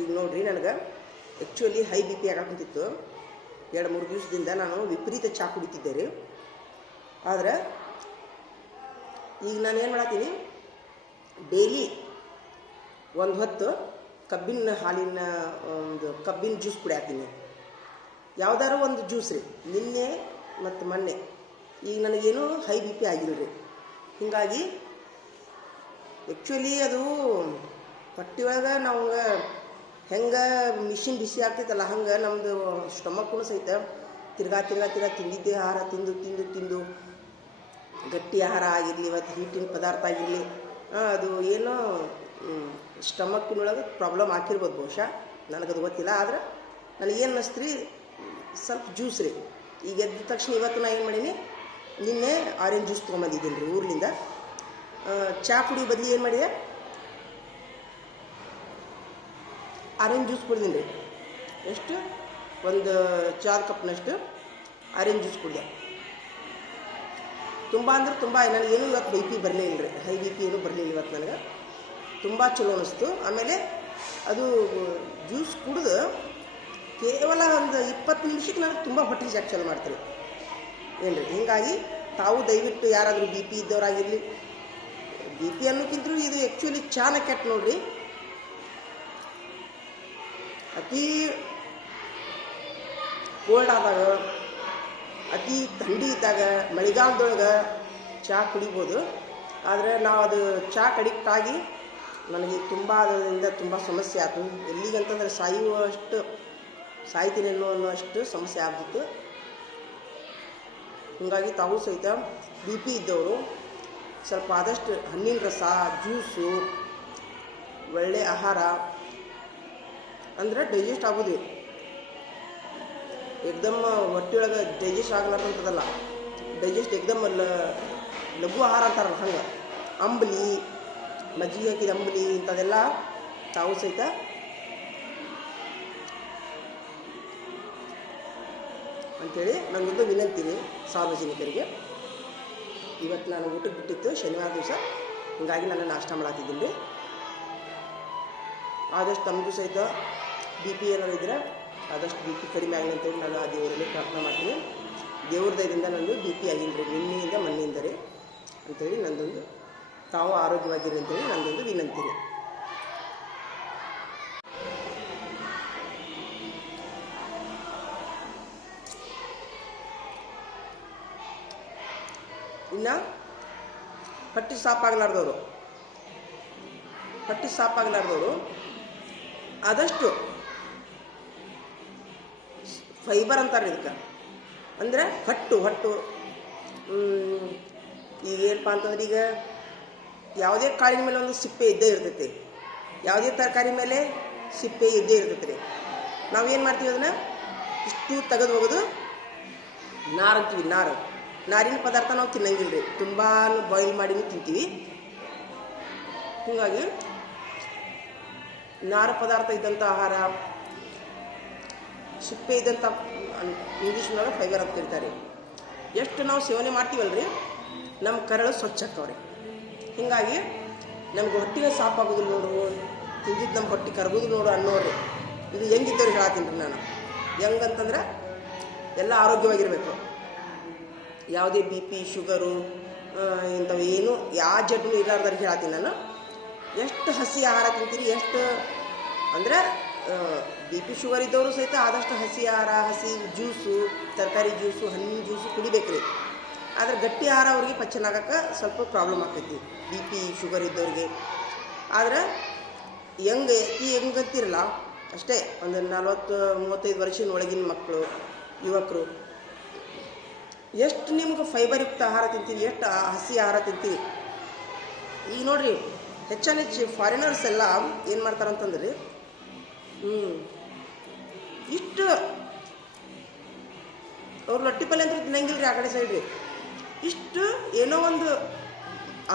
ಈಗ ನೋಡ್ರಿ ನನಗೆ ಆ್ಯಕ್ಚುಲಿ ಹೈ ಬಿ ಪಿ ಆಗಾಕುಂತಿತ್ತು. 2-3 ದಿವಸದಿಂದ ನಾನು ವಿಪರೀತ ಚಹಾ ಕುಡಿತಿದ್ದೆ ರೀ. ಆದರೆ ಈಗ ನಾನು ಏನು ಮಾಡತ್ತೀನಿ, ಡೈಲಿ ಒಂದು ಹೊತ್ತು ಕಬ್ಬಿನ ಹಾಲಿನ ಒಂದು ಕಬ್ಬಿನ ಜ್ಯೂಸ್ ಕುಡಿಯತ್ತೀನಿ. ಯಾವುದಾದ್ರು ಒಂದು ಜ್ಯೂಸ್ ರೀ. ನಿನ್ನೆ ಮತ್ತು ಮೊನ್ನೆ ಈಗ ನನಗೇನು ಹೈ ಬಿ ಪಿ ಆಗಿಲ್ಲ ರೀ. ಹೀಗಾಗಿ ಆ್ಯಕ್ಚುಲಿ ಅದು ಹೊಟ್ಟೆ ಒಳಗೆ ನಾವು ಹೆಂಗೆ ಮಿಷಿನ್ ಬಿಸಿ ಆಗ್ತೈತಲ್ಲ ಹಂಗೆ ನಮ್ಮದು ಸ್ಟಮಕ್ಕೂ ಸಹಿತ ತಿರ್ಗಾ ತಿಂದಿದ್ದೇ ಆಹಾರ ತಿಂದು ಗಟ್ಟಿ ಆಹಾರ ಆಗಿರಲಿ, ಇವತ್ತು ಹೀಟಿನ ಪದಾರ್ಥ ಆಗಿರಲಿ, ಅದು ಏನೋ ಸ್ಟಮಕ್ನೊಳಗೆ ಪ್ರಾಬ್ಲಮ್ ಆಗಿರ್ಬೋದು ಬಹುಶಃ, ನನಗದು ಗೊತ್ತಿಲ್ಲ. ಆದರೆ ನನಗೇನು ಅನ್ನಿಸ್ತು ರೀ, ಸ್ವಲ್ಪ ಜ್ಯೂಸ್ ರೀ. ಈಗ ಎದ್ದ ತಕ್ಷಣ ಇವತ್ತು ನಾನು ಏನು ಮಾಡೀನಿ, ನಿನ್ನೆ ಆರೆಂಜ್ ಜ್ಯೂಸ್ ತೊಗೊಂಬಂದಿದ್ದೀನಿ ರೀ ಊರ್ಲಿಂದ. ಚಹಾ ಕುಡಿ ಬದಲಿ ಏನು ಮಾಡಿದೆ, ಆರೆಂಜ್ ಜ್ಯೂಸ್ ಕುಡಿದೀನಿ ರೀ. ಎಷ್ಟು, ಒಂದು ಚಾರ್ ಕಪ್ನಷ್ಟು ಆರೆಂಜ್ ಜ್ಯೂಸ್ ಕುಡಿದೆ. ತುಂಬ ಅಂದ್ರೆ ತುಂಬ, ನನಗೇನು ಇವತ್ತು ಬಿ ಪಿ ಬರಲೇ ಇಲ್ಲ ರೀ, ಹೈ ಬಿ ಪಿ ಏನೂ ಬರಲಿಲ್ಲ ಇವತ್ತು. ನನಗೆ ತುಂಬ ಚಲೋ ಅನ್ನಿಸ್ತು. ಆಮೇಲೆ ಅದು ಜ್ಯೂಸ್ ಕುಡಿದು ಕೇವಲ ಒಂದು 20 ನಿಮಿಷಕ್ಕೆ ನನಗೆ ತುಂಬ ಹೊಟ್ಟೆ ಜಾಕ್ ಚಾಲು ಮಾಡ್ತೀರಿ ಏನು ರೀ. ಹೀಗಾಗಿ ತಾವು ದಯವಿಟ್ಟು ಯಾರಾದರೂ ಬಿ ಪಿ ಇದ್ದವರಾಗಿರಲಿ, ಬಿ ಪಿ ಅನ್ನೋಕ್ಕಿಂತಲೂ ಇದು ಆ್ಯಕ್ಚುಲಿ ಚಾನ ಕೆಟ್ಟ ನೋಡ್ರಿ. ಅತಿ ಕೋಲ್ಡ್ ಆದಾಗ, ಅತಿ ಥಂಡಿ ಇದ್ದಾಗ, ಮಳೆಗಾಲದೊಳಗೆ ಚಹಾ ಕುಡಿಬೋದು. ಆದರೆ ನಾವು ಅದು ಚಹಾ ಅಡಿಕ್ಟ್ ಆಗಿ ನನಗೆ ತುಂಬ ಅದರಿಂದ ತುಂಬ ಸಮಸ್ಯೆ ಆಯಿತು. ಎಲ್ಲಿಗಂತಂದ್ರೆ ಸಾಯ್ತೀನಿ ಅನ್ನೋಷ್ಟು ಸಮಸ್ಯೆ ಆಗ್ಬಿಟ್ಟು. ಹೀಗಾಗಿ ತಾವು ಸಹಿತ ಬಿ ಪಿ ಇದ್ದವರು ಸ್ವಲ್ಪ ಆದಷ್ಟು ಹಣ್ಣಿನ ರಸ, ಜ್ಯೂಸು, ಒಳ್ಳೆಯ ಆಹಾರ ಅಂದರೆ ಡೈಜೆಸ್ಟ್ ಆಗೋದು. ಏಕ್ದಮ್ ಹೊಟ್ಟೆಯೊಳಗೆ ಡೈಜೆಸ್ಟ್ ಆಗಲಾರ್ದಂಥದ್ದಲ್ಲ, ಡೈಜೆಸ್ಟ್ ಏಕ್ದಮ್ ಲಘು ಆಹಾರ ಅಂತಾರಲ್ಲ ಹಂಗೆ. ಅಂಬಲಿ, ಮಜ್ಜಿಗೆ ಹಾಕಿದ ಅಂಬಲಿ ಇಂಥದ್ದೆಲ್ಲ ತಾವು ಸಹಿತ ಅಂಥೇಳಿ ನನ್ನೊಂದು ವಿನಂತಿ ರೀ ಸಾರ್ವಜನಿಕರಿಗೆ. ಇವತ್ತು ನಾನು ಊಟಕ್ಕೆ ಬಿಟ್ಟಿತ್ತು ಶನಿವಾರ ದಿವಸ, ಹೀಗಾಗಿ ನಾನು ನಾಷ್ಟ ಮಾಡತ್ತಿದ್ದೀನಿ ರೀ. ಆದಷ್ಟು ತಮಗೂ ಸಹಿತ ಬಿ ಪಿ ಏನಾರು ಇದ್ದರೆ ಆದಷ್ಟು ಬಿ ಪಿ ಕಡಿಮೆ ಆಗಲಿ ಅಂತೇಳಿ ನಾನು ಆ ದೇವರಲ್ಲಿ ಪ್ರಾರ್ಥನೆ ಮಾಡ್ತೀನಿ. ದೇವ್ರ ದಯದಿಂದ ನಂದು ಬಿ ಪಿ ಆಗಿಲ್ಲ ರೀ, ನಿನ್ನೆಯಿಂದ ಮೊನ್ನೆಯಿಂದ ರೀ ಅಂಥೇಳಿ ನಂದೊಂದು, ತಾವು ಆರೋಗ್ಯವಾಗಿರಿ ಅಂತೇಳಿ ನಂದೊಂದು ವಿನಂತಿ ರೀ. ಇನ್ನು ಹೊಟ್ಟೆ ಸಾಪಾಗಲಾರ್ದವರು ಆದಷ್ಟು ಫೈಬರ್ ಅಂತಾರೆ ಇದಕ್ಕೆ. ಅಂದರೆ ಹೊಟ್ಟು ಈಗ ಏನಪ್ಪ ಅಂತಂದ್ರೆ, ಈಗ ಯಾವುದೇ ಕಾಳಿನ ಮೇಲೆ ಒಂದು ಸಿಪ್ಪೆ ಇದ್ದೇ ಇರ್ತೈತಿ, ಯಾವುದೇ ತರಕಾರಿ ಮೇಲೆ ಸಿಪ್ಪೆ ಇದ್ದೇ ಇರ್ತೈತಿ ರೀ. ನಾವೇನು ಮಾಡ್ತೀವಿ, ಅದನ್ನು ಇಷ್ಟು ತೆಗೆದು ಹೋಗೋದು ನಾರು ಅಂತೀವಿ. ನಾರಿನ ಪದಾರ್ಥ ನಾವು ತಿನ್ನಂಗಿಲ್ಲ ರೀ, ತುಂಬ ಬಾಯ್ಲ್ ಮಾಡಿನೂ ತಿಂತೀವಿ. ಹೀಗಾಗಿ ನಾರು ಪದಾರ್ಥ ಇದ್ದಂಥ ಆಹಾರ, ಸಿಪ್ಪೆ ಇದ್ದಂಥ, ಇಂಗ್ಲೀಷ್ನೊಳಗೆ ಫೈಬರ್ ಅಂತ ಕರೀತಾರೆ. ಎಷ್ಟು ನಾವು ಸೇವನೆ ಮಾಡ್ತೀವಲ್ರಿ, ನಮ್ಮ ಕರಳು ಸ್ವಚ್ಛ ಆಗ್ತಾವ್ರಿ. ಹೀಗಾಗಿ ನಮ್ಗೆ ಹೊಟ್ಟೆಗೆ ಸಾಪಾಗೋದಿಲ್ಲ ನೋಡು, ತಿಂದಿದ್ದು ನಮ್ಮ ಹೊಟ್ಟೆ ಕರಗೋದು ನೋಡು ಅನ್ನೋರು. ಇದು ಹೆಂಗಿದ್ದವ್ರಿಗೆ ಹೇಳ್ತೀನಿ ರೀ ನಾನು. ಹೆಂಗಂತಂದ್ರೆ ಎಲ್ಲ ಆರೋಗ್ಯವಾಗಿರಬೇಕು, ಯಾವುದೇ ಬಿ ಪಿ, ಶುಗರು ಇಂಥವು ಏನು ಯಾವ ಜಡ್ಡು ಇರಲಾರ್ದವ್ರಿಗೆ ಹೇಳ್ತೀನಿ ನಾನು. ಎಷ್ಟು ಹಸಿ ಆಹಾರ ತಿಂತೀರಿ, ಎಷ್ಟು ಅಂದರೆ ಬಿ ಪಿ ಶುಗರ್ ಇದ್ದವರು ಸಹಿತ ಆದಷ್ಟು ಹಸಿ ಆಹಾರ, ಹಸಿ ಜ್ಯೂಸು, ತರಕಾರಿ ಜ್ಯೂಸು, ಹಣ್ಣಿನ ಜ್ಯೂಸು ಕುಡಿಬೇಕು ರೀ. ಆದರೆ ಗಟ್ಟಿ ಆಹಾರ ಅವ್ರಿಗೆ ಪಚನ ಆಗೋಕ್ಕೆ ಸ್ವಲ್ಪ ಪ್ರಾಬ್ಲಮ್ ಆಗ್ತೈತಿ ಬಿ ಪಿ ಶುಗರ್ ಇದ್ದವ್ರಿಗೆ. ಆದರೆ ಹೆಂಗಂತಿರಲ್ಲ ಅಷ್ಟೇ, ಒಂದು 40-35 ವರ್ಷದ ಒಳಗಿನ ಮಕ್ಕಳು, ಯುವಕರು ಎಷ್ಟು ನಿಮ್ಗೆ ಫೈಬರ್ ಯುಕ್ತ ಆಹಾರ ತಿಂತೀವಿ, ಎಷ್ಟು ಹಸಿ ಆಹಾರ ತಿಂತೀವಿ. ಈಗ ನೋಡಿರಿ, ಹೆಚ್ಚು ಫಾರಿನರ್ಸ್ ಎಲ್ಲ ಏನು ಮಾಡ್ತಾರಂತಂದ್ರೆ, ಇಷ್ಟು ಅವ್ರು ರೊಟ್ಟಿ ಪಲ್ಯ ಅಂತ ತಿನ್ನಂಗಿಲ್ಲ ರೀ ಆ ಕಡೆ ಸೈಡ್ ರೀ. ಇಷ್ಟು ಏನೋ ಒಂದು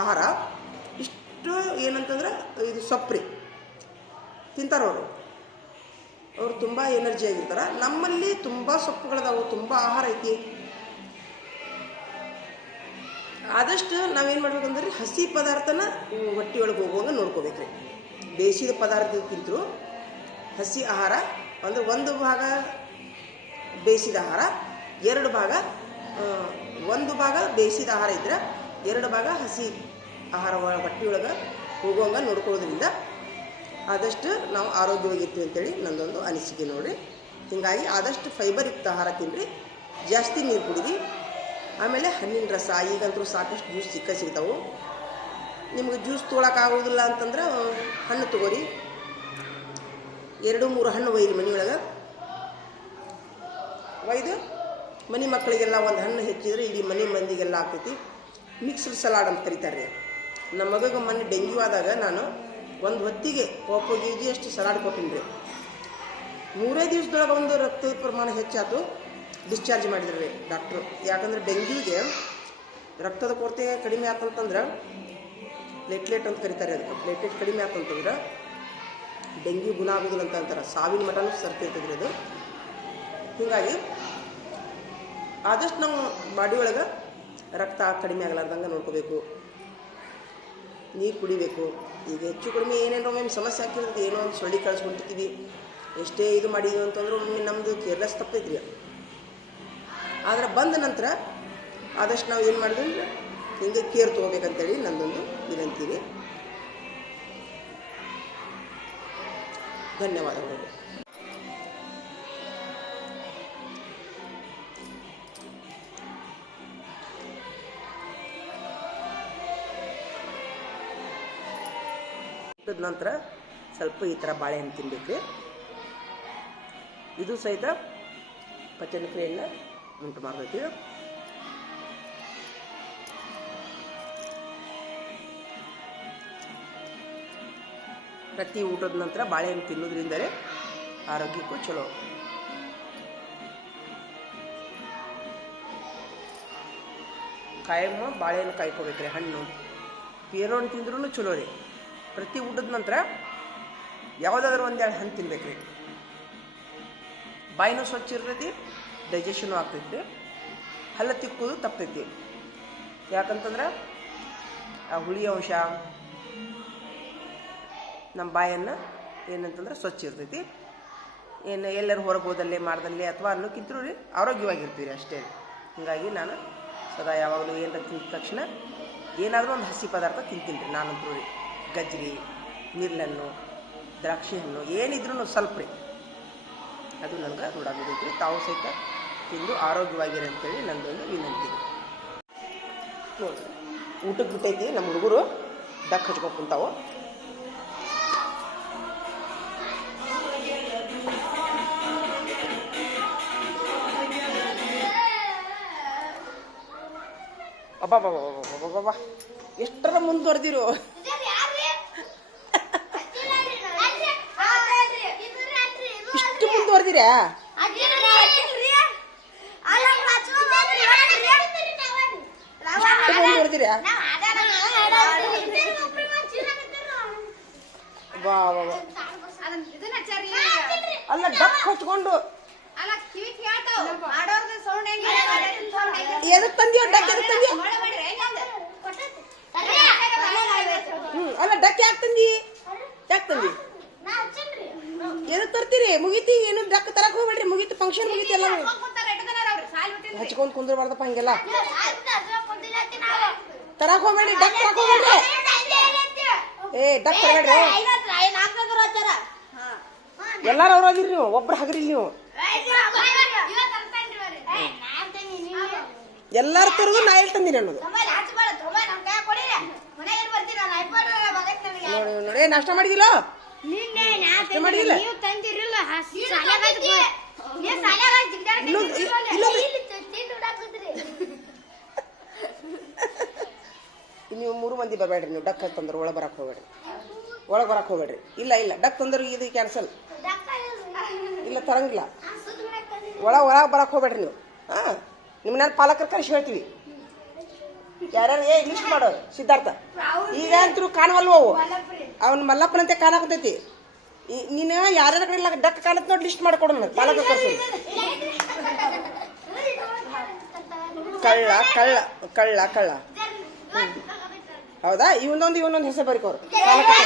ಆಹಾರ, ಇಷ್ಟು ಏನಂತಂದ್ರೆ ಇದು ಸೊಪ್ಪು ತಿಂತಾರವರು. ಅವರು ತುಂಬ ಎನರ್ಜಿ ಆಗಿರ್ತಾರೆ. ನಮ್ಮಲ್ಲಿ ತುಂಬ ಸೊಪ್ಪುಗಳದಾವು, ತುಂಬ ಆಹಾರ ಐತಿ. ಆದಷ್ಟು ನಾವೇನು ಮಾಡ್ಬೇಕಂದ್ರೆ ಹಸಿ ಪದಾರ್ಥನ ಹೊಟ್ಟೆ ಒಳಗೆ ಹೋಗುವಂಗೆ ನೋಡ್ಕೋಬೇಕ್ರಿ. ಬೇಯಿಸಿದ ಪದಾರ್ಥಕ್ಕಿಂತಲೂ ಹಸಿ ಆಹಾರ ಅಂದರೆ ಒಂದು ಭಾಗ ಬೇಯಿಸಿದ ಆಹಾರ, ಒಂದು ಭಾಗ ಬೇಯಿಸಿದ ಆಹಾರ ಇದ್ದರೆ 2 ಭಾಗ ಹಸಿ ಆಹಾರ ಹೊಟ್ಟೆಯೊಳಗೆ ಹೋಗುವಂಗೆ ನೋಡ್ಕೊಳ್ಳೋದ್ರಿಂದ ಆದಷ್ಟು ನಾವು ಆರೋಗ್ಯವಾಗಿರ್ತೀವಿ ಅಂತೇಳಿ ನನ್ನದೊಂದು ಅನಿಸಿಕೆ ನೋಡಿರಿ. ಹೀಗಾಗಿ ಆದಷ್ಟು ಫೈಬರ್ ಯುಕ್ತ ಆಹಾರ ತಿನ್ನಿರಿ, ಜಾಸ್ತಿ ನೀರು ಕುಡೀರಿ. ಆಮೇಲೆ ಹಣ್ಣಿನ ರಸ, ಈಗಂತೂ ಸಾಕಷ್ಟು ಜ್ಯೂಸ್ ಸಿಗ್ತಾವೆ. ನಿಮ್ಗೆ ಜ್ಯೂಸ್ ತೊಗೊಳಕ್ಕಾಗೋದಿಲ್ಲ ಅಂತಂದ್ರೆ ಹಣ್ಣು ತೊಗೋರಿ, 2-3 ಹಣ್ಣು ಒಯ್ಯಿರಿ ಮನೆಯೊಳಗೆ. ಒಯ್ದು ಮನೆ ಮಕ್ಕಳಿಗೆಲ್ಲ ಒಂದು ಹಣ್ಣು ಹೆಚ್ಚಿದ್ರೆ ಇಡೀ ಮನೆ ಮಂದಿಗೆಲ್ಲ ಆಗ್ತೈತಿ. ಮಿಕ್ಸ್ಡ್ ಸಲಾಡ್ ಅಂತ ಕರೀತಾರೆ. ನಮ್ಮ ಮಗಗೆ ಮೊನ್ನೆ ಡೆಂಗ್ಯೂ ಆದಾಗ ನಾನು ಒಂದು ಹೊತ್ತಿಗೆ 1 kg ಅಷ್ಟು ಸಲಾಡ್ ಕೊಟ್ಟಿನಿ ರೀ. 3 ದಿವಸದೊಳಗೆ ಒಂದು ರಕ್ತದ ಪ್ರಮಾಣ ಹೆಚ್ಚಾಯ್ತು, ಡಿಸ್ಚಾರ್ಜ್ ಮಾಡಿದ್ರು ರೀ ಡಾಕ್ಟ್ರು. ಯಾಕಂದ್ರೆ ಡೆಂಗ್ಯೂಗೆ ರಕ್ತದ ಕೊರತೆ ಕಡಿಮೆ ಆತಂತಂದ್ರೆ ಪ್ಲೇಟ್ಲೆಟ್ ಅಂತ ಕರೀತಾರೆ. ಅದಕ್ಕೆ ಪ್ಲೇಟ್ಲೆಟ್ ಕಡಿಮೆ ಆತಂತಂದ್ರೆ ಡೆಂಗ್ಯೂ ಗುಣ ಆಗೋದಿಲ್ಲ ಅಂತ ಅಂತಾರೆ. ಸಾವಿನ ಮಟನೂ ಸರ್ತಿರ್ತದ್ರಿ ಅದು. ಹೀಗಾಗಿ ಆದಷ್ಟು ನಾವು ಬಾಡಿ ಒಳಗೆ ರಕ್ತ ಕಡಿಮೆ ಆಗಲಾರ್ದಂಗೆ ನೋಡ್ಕೋಬೇಕು, ನೀರು ಕುಡಿಬೇಕು. ಈಗ ಹೆಚ್ಚು ಕಡಿಮೆ ಏನೇನೋ ಒಮ್ಮೆ ಸಮಸ್ಯೆ ಆಗ್ತಿರ್ತದೆ, ಏನೋ ಒಂದು ಸೊಳ್ಳಿ ಕಳಿಸ್ಕೊಂಡಿರ್ತೀವಿ, ಎಷ್ಟೇ ಇದು ಮಾಡಿದ್ವಿ ಅಂತಂದ್ರೆ ಒಮ್ಮೆ ನಮ್ಮದು ಕೇರ್ಲೆಸ್ ತಪ್ಪೈತ್ರಿ. ಆದರೆ ಬಂದ ನಂತರ ಆದಷ್ಟು ನಾವು ಏನು ಮಾಡಿದ್ವಿ ಅಂದರೆ ಹಿಂಗೆ ಕೇರ್ ತೊಗೋಬೇಕಂತೇಳಿ ನನ್ನದೊಂದು ವಿನಂತೀನಿ. ಧನ್ಯವಾದಗಳು. ನಂತರ ಸ್ವಲ್ಪ ಈ ಥರ ಬಾಳೆಹಣ್ಣು ತಿನ್ಬೇಕು. ಇದು ಸಹಿತ ಪಚನ ಕ್ರಿಯೆಯನ್ನು ಉಂಟು ಮಾಡ್ತೈತಿ. ಪ್ರತಿ ಊಟದ ನಂತರ ಬಾಳೆಹಣ್ಣು ತಿನ್ನೋದ್ರಿಂದಲೇ ಆರೋಗ್ಯಕ್ಕೂ ಚಲೋ. ಕಾಯಮ್ಮ ಬಾಳೆಹಣ್ಣು ಕಾಯ್ಕೋಬೇಕ್ರಿ. ಹಣ್ಣು ಏನೋ ಹಣ್ಣು ತಿಂದ್ರೂ ಚಲೋ ರೀ. ಪ್ರತಿ ಊಟದ ನಂತರ ಯಾವುದಾದ್ರೂ 1-2 ಹಣ್ಣು ತಿನ್ಬೇಕ್ರಿ. ಬಾಯಿನೂ ಸ್ವಚ್ಛ ಇರ್ತೈತಿ, ಡೈಜೆಷನು ಆಗ್ತೈತಿ, ಹಲ್ಲ ತಿಕ್ಕೋದು ತಪ್ತೈತಿ. ಯಾಕಂತಂದ್ರೆ ಆ ಹುಳಿ ಅಂಶ ನಮ್ಮ ಬಾಯನ್ನು ಏನಂತಂದ್ರೆ ಸ್ವಚ್ಛ ಇರ್ತೈತಿ. ಏನು ಎಲ್ಲರೂ ಹೊರಗೆ ಹೋದಲ್ಲೇ ಮಾಡ್ದಲ್ಲೇ ಅಥವಾ ಅನ್ನೋಕ್ಕಿಂತರೂ ರೀ ಆರೋಗ್ಯವಾಗಿರ್ತೀವಿ ಅಷ್ಟೇ. ಹೀಗಾಗಿ ನಾನು ಸದಾ ಯಾವಾಗಲೂ ಏನಾರ ತಿಂದ ತಕ್ಷಣ ಏನಾದರೂ ಒಂದು ಹಸಿ ಪದಾರ್ಥ ತಿಂತೀನಿ ರೀ. ನಾನಂತೂ ರೀ ಗಜ್ಜರಿ, ನೀರ್ಲಣ್ಣು, ದ್ರಾಕ್ಷಿ ಹಣ್ಣು ಏನಿದ್ರೂ ಸ್ವಲ್ಪ ರೀ ಅದು ನನಗೆ ರೂಢಾಗಿರ್ತೈತಿ. ತಾವು ಸಹಿತ ತಿಂದು ಆರೋಗ್ಯವಾಗಿರಿ ಅಂತೇಳಿ ನನ್ನದೊಂದು ವಿನಂತಿ. ನೋಡಿ ಊಟಕ್ಕೆ ಬಿಟ್ಟೈತಿ ನಮ್ಮ ಹುಡುಗರು ಡಕ್ ಹಚ್ಕೊಂಡು ಕುಂತಾವು. ಅಬ್ಬಾ ಎಷ್ಟರ ಮುಂದುವರೆದಿರು. ಇಷ್ಟು ಮುಂದುವರೆದಿರಾ? ಮುಂದುವರೆದಿರಾ? ಅಲ್ಲ ಡಕ್ ಹಚ್ಕೊಂಡು ಎದಕ್ ತಂದಿಯೋ ಡಕ್? ಎದಕ್ ತಂದಿ? ಅಲ್ಲ ಡಕ್ ಯಾಕೆ ತಂದಿ? ಎದಕ್ ತರ್ತೀರಿ? ಮುಗೀತಿ. ಏನು ಡಕ್ ತರಕ್ ಹೋಗ್ಬೇಡ್ರಿ. ಮುಗೀತು, ಫಂಕ್ಷನ್ ಮುಗೀತಿ. ಎಲ್ಲ ಹಚ್ಕೊಂಡ್ ಕುಂದ್ರಬಾರ್ದಪ್ಪ ಹಂಗೆಲ್ಲ. ತರಕ್ ಹೋಗ್ಬೇಡ್ರಿ, ಡಕ್ ತರಕ್ ಹೋಗ್ಬೇಡ್ರಿ. ಡಕ್ ತರಬೇಡ್ರಿ. ಎಲ್ಲಾರು ಅವ್ರಾಗಿರಿ, ನೀವು ಒಬ್ರು ಹಗ್ರಿ. ನೀವು ಎಲ್ಲಾರು ತರೋದು ನಾ ಎಲ್ಲಿ ತಂದಿನಿ ಅನ್ನೋದು. ನೋಡಿ ನಾಷ್ಟ ಮಾಡಿದಿಲ್ಲ? ಮಾಡಿದಿಲ್ಲ? ನೀವು 3 ಮಂದಿ ಬರಬೇಡ್ರಿ. ನೀವು ಡಕ್ ತಂದ್ರೆ ಒಳಗೆ ಬರಕ್ ಹೋಗ್ಬೇಡ್ರಿ. ಇಲ್ಲ ಡಕ್ ತಂದ್ರೆ ಇದು ಕ್ಯಾನ್ಸಲ್. ಇಲ್ಲ ತರಂಗಿಲ್ಲ. ಹೊರಗೆ ಬರಕ್ ಹೋಗ್ಬೇಡ್ರಿ ನೀವು. ನಿಮ್ನ ಪಾಲಕರ ಕರೆಸಿ ಹೇಳ್ತೀವಿ. ಯಾರ್ಯಾರು ಲಿಸ್ಟ್ ಮಾಡೋರು. ಸಿದ್ಧಾರ್ಥ ಈಗ ಅಂತೂ ಕಾಣವಲ್ವ ಅವು. ಅವ್ನ ಮಲ್ಲಪ್ಪನಂತೆ ಕಾಣಕತೈತಿ. ನೀನು ಯಾರ್ಯಾರ ಕಡೆ ಡಕ್ ಕಾಣತ್ ನೋಡಿ ಲಿಸ್ಟ್ ಮಾಡ್ಕೊಡೋಣ. ಪಾಲಕರ ಕರ್ಸಿ. ಕಳ್ಳ ಹೌದಾ? ಇವನೊಂದು ಹೆಸರು ಬರೀಕೋರು. ಪಾಲಕರ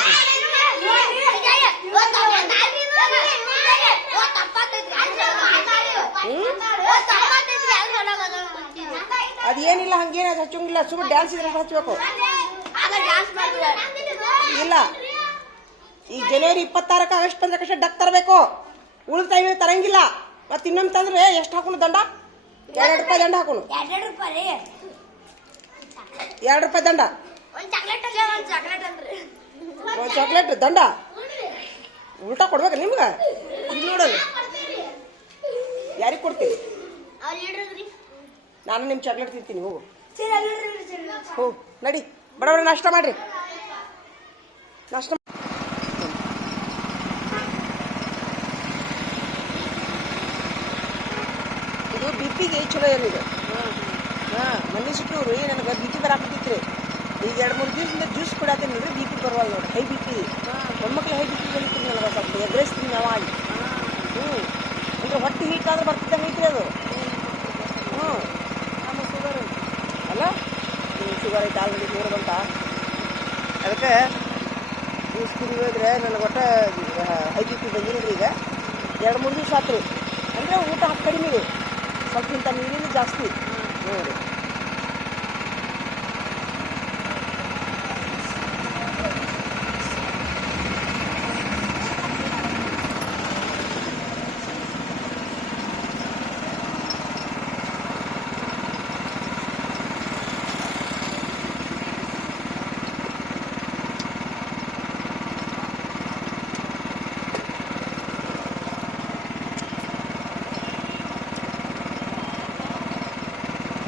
ಅದೇನಿಲ್ಲ, ಹಂಗೇನ ಹಚ್ಚಂಗಿಲ್ಲ, ಸುಮ್ಮನೆ ಡ್ಯಾನ್ಸ್ ಇದ್ರೆ ಹಚ್ಬೇಕು. ಇಲ್ಲ, ಈಗ ಜನವರಿ 26 ಆಗಸ್ಟ್ ಬಂದ್ರೆ ಡಕ್ ತರಬೇಕು, ಉಳಿದ ಟೈಮಿಗೆ ತರಂಗಿಲ್ಲ. ಮತ್ತೆ ಇನ್ನೊಂದು ತಂದ್ರೆ ಎಷ್ಟು ಹಾಕೋಣ ದಂಡ? 2 ರೂಪಾಯಿ ದಂಡ ಹಾಕೋಣ. 2 ರೂಪಾಯಿ ದಂಡ, ಒಂದು ಚಾಕ್ಲೇಟ್ ದಂಡ. ಉಲ್ಟಾ ಕೊಡ್ಬೇಕು ನಿಮ್ಗೆ. ಇಲ್ಲಿ ನೋಡೋದು ಯಾರಿಗೆ ಕೊಡ್ತೀವಿ? ನಾನು ನಿಮ್ಮ ಚಾಕ್ಲೇಟ್ ತಿಂತೀನಿ. ಹೋಗು ಹೋಗು, ನಡಿ ಬಡವರ ನಾಷ್ಟ ಮಾಡ್ರಿ. ನಾಷ್ಟ ಇದು ಬಿಪಿಗೆ ಚಲೋ ಏನಿದೆ. ಮನೆ ಸಿಕ್ಕವ್ರು ನನಗೆ ಬಿ ಪಿ ಬರಾಕತ್ತಿತ್ರಿ. ಈಗ 2-3 ದಿವಸದಿಂದ ಜ್ಯೂಸ್ ಕೊಡಾತೀನಿ ನೋಡ್ರಿ, ಬಿ ಪಿ ಬರವಲ್ಲ ನೋಡ್ರಿ. ಹೈ ಬಿ ಪಿ ಹೆಣ್ಮಕ್ಳು ಹೈ ಬಿ ಪಿ ಬಂದಿತ್ತು ನನಗೆ ಸ್ವಲ್ಪ ಎಗ್ರೆಸ್ತೀನಿ ನಾವಾಗಿ. ಅಂದ್ರೆ ಹೊಟ್ಟೆ ಹೀಟ್ ಆದ್ರೆ ಬರ್ತಿದ್ದಂಗೆ ಐತ್ರಿ ಅದು. ನಮ್ಮ ಶುಗರ್ ಅಲ್ಲ, ಶುಗರ್ ಐತೆ ಆಲ್ರೆಡಿ 100 ಬಂತ. ಅದಕ್ಕೆ ಜ್ಯೂಸ್ ಕುಡಿಯೋದ್ರೆ ನನಗೆ ಒಟ್ಟು ಹೈ ಬಿ ಪಿ ಬಂದಿರೋದ್ರಿ. ಈಗ 2-3 ದಿವಸ ಆತ್ರಿ. ಅಂದರೆ ಊಟ ಕಡಿಮೆ ಇದೆ, ಸ್ವಲ್ಪ ಇಂಥ ನೀರಿನ ಜಾಸ್ತಿ ನೋಡಿ.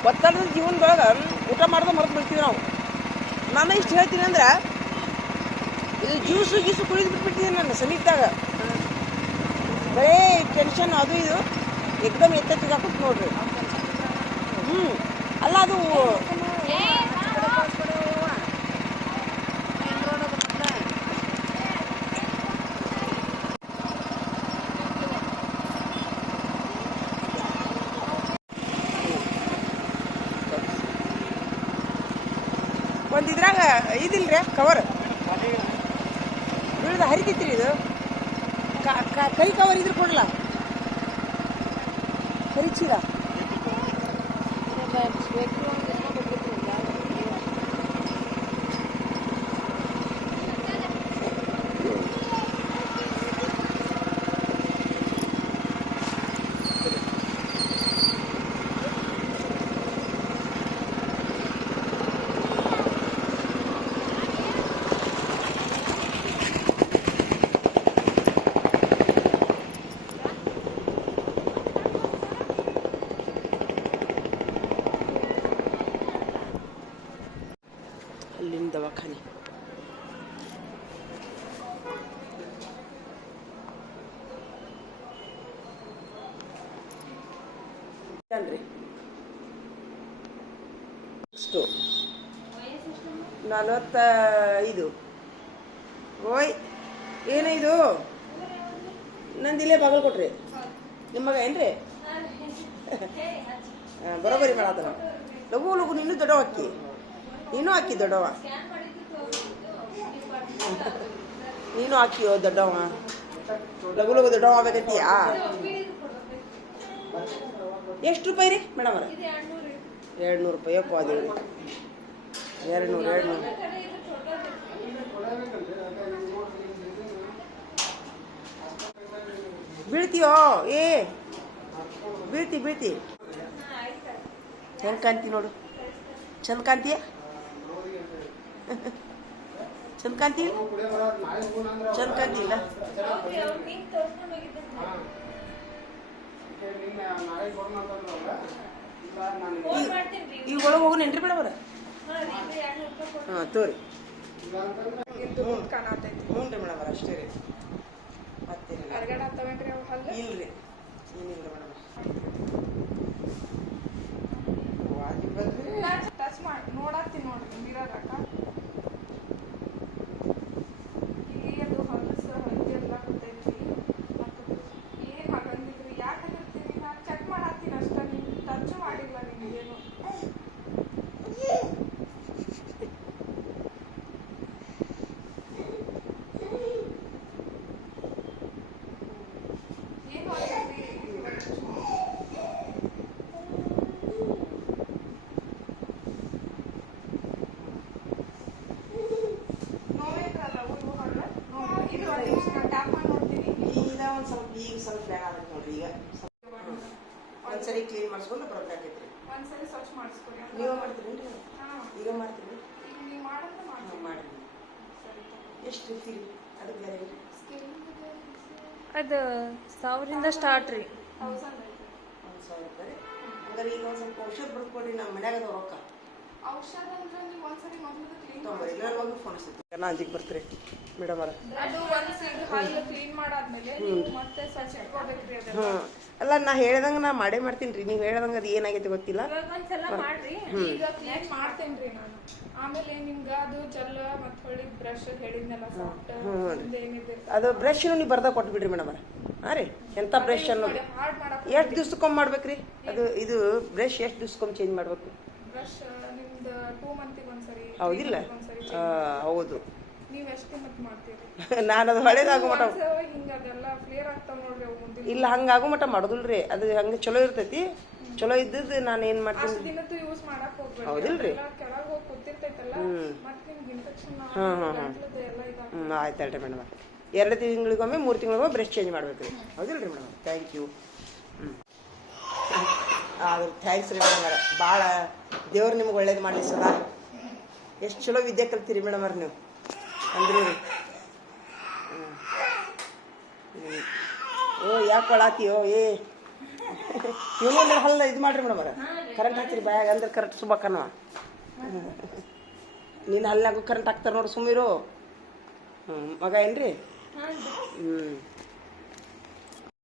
ಒತ್ತಡದ ಜೀವನದೊಳಗೆ ಊಟ ಮಾಡೋದು ಮರೆತು ಬಿಡ್ತೀವಿ ನಾವು. ನಾನು ಇಷ್ಟು ಹೇಳ್ತೀನಿ ಅಂದ್ರೆ, ಇದು ಜ್ಯೂಸು ಗೀಸು ಕುಡಿದು ಬಿಟ್ಬಿಟ್ಟಿದ್ದೀನಿ ನಾನು ಸಮೀಪದಾಗ. ಬರೇ ಟೆನ್ಷನ್ ಅದು ಇದು ಎಕ್ದಮ್ ಎತ್ತೆತ್ತಿಗೆ ಹಾಕುತ್ತೆ ನೋಡ್ರಿ. ಅಲ್ಲ ಅದು ಒಂದು ಇದ್ರಾಗ ಇದಿಲ್ರಿ ಕವರ್ ಬೀಳ್ದ ಹರಿತೈತ್ರಿ. ಇದು ಕೈ ಕವರ್ ಇದ್ರ ಕೊಡಲ್ಲ, ಹರಿಚೀರ. ಅಲ್ಲಿನ ದವಾಖಾನೆ ಅನ್ರಿ. 45. ಓಯ್ ಏನಿದು? ನಂದಿಲ್ಲೇ ಬಾಗಲ್ ಕೊಟ್ರಿ ನಿಮ್ಮ ಮಗ ಏನ್ರಿ? ಬರೋಬರಿ ಮಾಡತ್ತ. ಲಘು ಲಘು ನೀನು ದೊಡ್ಡವ ಅಕ್ಕಿ, ನೀನು ಅಕ್ಕಿ ದೊಡ್ಡವ, ನೀನು ಅಕ್ಕಿಯೋ ದೊಡ್ಡವ. ಲಘು ಲಘು ದೊಡ್ಡವ ಆಗಬೇಕಂತೀಯಾ? ಎಷ್ಟು ರೂಪಾಯಿ ರೀ ಮೇಡಮ್ ಅವ್ರ? 200 ರೂಪಾಯಿ. ಅಪ್ಪ ಅದೇ 200. ಬೀಳ್ತೀಯೋ? ಬೀಳ್ತಿ ಹೆಂಗೆ ಕಾಂತಿ ನೋಡು, ಚಂದ ಕಾಂತಿಯ? ಚಂದ ಕಾಂತಿ ಇಲ್ಲ? ಈಗ ಒಳಗೆ ಹೋಗು ನೆನ್ರಿ ಮೇಡಮ್. ಹಾಂ ತೋರಿ. ಹ್ಞೂ ರೀ ಮೇಡಮ್ ಅಷ್ಟೇ ರೀ, ಮತ್ತೇನಿಲ್ಲ. ಇಲ್ರಿ ಏನಿಲ್ಲ ಮೇಡಮ್. ಟಚ್ ಮಾಡಿ ನೋಡತ್ತೀನಿ ನೋಡ್ರಿ ಮಿರರ್ ಅಕ್ಕ. ಈಗ ಅದು ಹೊಲಸು ಹಳದಿ ಎಲ್ಲ ಗೊತ್ತೈತಿ. ಏನು ಆಗಂಗಿದ್ರಿ, ಯಾಕೆ ಅಂದಿರ್ತೀನಿ ನಾನು ಚೆಕ್ ಮಾಡತ್ತೀನಿ ಅಷ್ಟೇ. ನೀವು ಟಚ್ ಮಾಡಿಲ್ಲ ನಿಮಗೇನು. ಏನು ಆಗೈತಿ? ಈಗ ಸ್ವಲ್ಪ ಫ್ಯಾನ್ ಆಗತ್ತೆ ನೋಡ್ರಿ ಈಗ ಒಂದ್ಸರಿ ಕ್ಲೀನ್ ಮಾಡಿಸ್ಕೊಂಡು ಬರೋಕ್ಕಾಗೈತ್ರಿ. ಒಂದ್ಸರಿ ಸ್ವಚ್ಛ ಮಾಡಿಸ್ಕೊಡಿ. ನೀವು ಮಾಡ್ತೀರೇನ್ರಿ? ಹಾಂ, ಈಗ ಮಾಡ್ತೀರಿ? ಈಗ ನೀವು ಮಾಡೋದು ಮಾಡ್ತೀವಿ. ಮಾಡಿರಿ. ಸರಿ. ಎಷ್ಟು ಫೀ ಅದಕ್ಕೆ ಬೇರೆ ರೀ? ಅದು 1000ರಿಂದ ಸ್ಟಾರ್ಟ್ ರೀ. 1000 ಐತೆ. 1,000 ರೂಪಾಯಿ. ಹಂಗಾರೆ ಈಗ ಒಂದು ಸ್ವಲ್ಪ ಔಷಧ ಬರ್ಕೊಡ್ರಿ, ನಮ್ಮ ಮನ್ಯಾಗ ಅದಾವ ರೊಕ್ಕ ಔಷಧ ಅಂದ್ರೆ ನೀವು ಒಂದ್ಸರಿ ಮೊದಲು ಕ್ಲೀನ್ ತೊಗೊಂಬರಿ. ನಾನು ಒಂದು ಫೋನ್ ಹಚ್ತೀನಿ. ನಾ ಅಂಜಿಗೆ ಬರ್ತೀರಿ ಮೇಡಮ್ ಅಲ್ಲ. ಅದು ಒಂದು ಸೀಟ್ ಹಲ್ಲು ಕ್ಲೀನ್ ಮಾಡಾದ್ಮೇಲೆ ನೀವು ಮತ್ತೆ ಸ್ವಚ್ಛ ಇಟ್ಕೋಬೇಕ್ರಿ ಅದೆಲ್ಲ. ಹ್ಞೂ ಅಲ್ಲ, ನಾ ಹೇಳ್ದಂಗೆ ನಾ ಮಾಡೇ ಮಾಡ್ತೀನಿ ರೀ. ನೀವು ಹೇಳ್ದಂಗೆ ಅದು ಏನಾಗೈತೆ ಗೊತ್ತಿಲ್ಲ. ಇವಾಗ ಒಂದ್ಸಲ ಮಾಡ್ರಿ. ಈಗ ಕ್ಲೀನ್ ಮಾಡ್ತೇನ್ರಿ ನಾನು. ಆಮೇಲೆ ನಿಮ್ಗೆ ಅದು ಜೆಲ್ ಮತ್ತೆ ಹೊಳ್ಳಿ ಬ್ರಷ್ ಹೇಳಿದ್ನಲ್ಲ ಸಾಫ್ಟ್ ಏನಿದೆ ಅದು ಬ್ರಷ್ ನೀವು ಬರ್ದಾಗ ಕೊಟ್ಬಿಡ್ರಿ ಮೇಡಮ್ ಅಲ್ಲ. ಹಾಂ ರೀ, ಎಂಥ ಬ್ರಷ್ ಅನ್ನೋದು ಹಾರ್ಡ್ ಮಾಡಕ್ ಎಷ್ಟು ದಿವ್ಸಕ್ಕೊಮ್ಮೆ ಮಾಡ್ಬೇಕ್ರಿ? ಇದು ಬ್ರಷ್ ಎಷ್ಟು ದಿವ್ಸಕ್ಕೊಮ್ಮೆ ಚೇಂಜ್ ಮಾಡ್ಬೇಕು? ಬ್ರಷ್ ನಿಮ್ದು 2 ಮಂತಿಗೆ ಒಂದ್ಸರಿ ಹೌದಿಲ್ಲ? ಹೌದು. ನೀವು ಎಷ್ಟು ಮತ್ತೆ ಮಾಡ್ತೀರಿ? ನಾನು ಅದು ಹಳೇದಾಗೋ ಮಟ ಹಿಂಗ ಅದೆಲ್ಲ ಕ್ಲಿಯರ್ ಆಗ್ತಾವ ನೋಡ್ರಿ ಅವು ಮುಂದಿನ. ಇಲ್ಲ, ಹಂಗಾಗೋ ಮಟ ಮಾಡೋದಿಲ್ರಿ. ಅದು ಹಂಗೆ ಚಲೋ ಇರ್ತೈತಿ. ಚಲೋ ಇದ್ದದ್ದು ನಾನು ಏನು ಮಾಡ್ತೀನಿ, ಅಷ್ಟು ದಿನದ್ದು ಯೂಸ್ ಮಾಡಕ್ ಹೋಗ್ಬೇಡಿ. ಹೌದಿಲ್ರಿ? ಕೆಳಗೆ ಹೋಗಿ ಕೂತಿರ್ತೈತಲ್ಲ, ಮತ್ತೆ ನಿಮ್ಗೆ ಇನ್ಫೆಕ್ಷನ್ ಎಲ್ಲ ಇದಾಗ್ತದೆ. ಆಯ್ತು ಹೇಳ್ರಿ ಮೇಡಮ್. 2 ತಿಂಗಳಿಗೊಮ್ಮೆ 3 ತಿಂಗಳಿಗೊಮ್ಮೆ ಬ್ರಷ್ ಚೇಂಜ್ ಮಾಡ್ಬೇಕು ರೀ. ಹೌದಿಲ್ರಿ ಮೇಡಮ್? Thank you. ಆದ್ರೆ ಥ್ಯಾಂಕ್ಸ್ ರೀ ಮೇಡಮ್. ಭಾಳ ದೇವ್ರು ನಿಮ್ಗೆ ಒಳ್ಳೇದು ಮಾಡಲಿ ಸದಾ. ಎಷ್ಟು ಚಲೋ ವಿದ್ಯೆ ಕಲ್ತೀರಿ ಮೇಡಮ್ ಅವ್ರು ನೀವು ಅಂದ್ರೂ ರೀ. ಓ ಯಾಕೆ ಕೊಳಾತೀಯೋ ಇವನು ಹಲ್ಲ ಇದು ಮಾಡ್ರಿ ಮೇಡಮ್ ಅವ್ರ. ಕರೆಂಟ್ ಹಾಕ್ತೀರಿ ಬಾಯಾಗ ಅಂದ್ರೆ ಕರೆಕ್ಟ್ ಸುಬ್ಬಕ್ಕನವ. ನಿನ್ನ ಹಲ್ಲಾಗೂ ಕರೆಂಟ್ ಹಾಕ್ತಾರೆ ನೋಡಿ ಸುಮ್ಮಿರು. ಮಗ ಏನ್ರಿ? ಹ್ಞೂ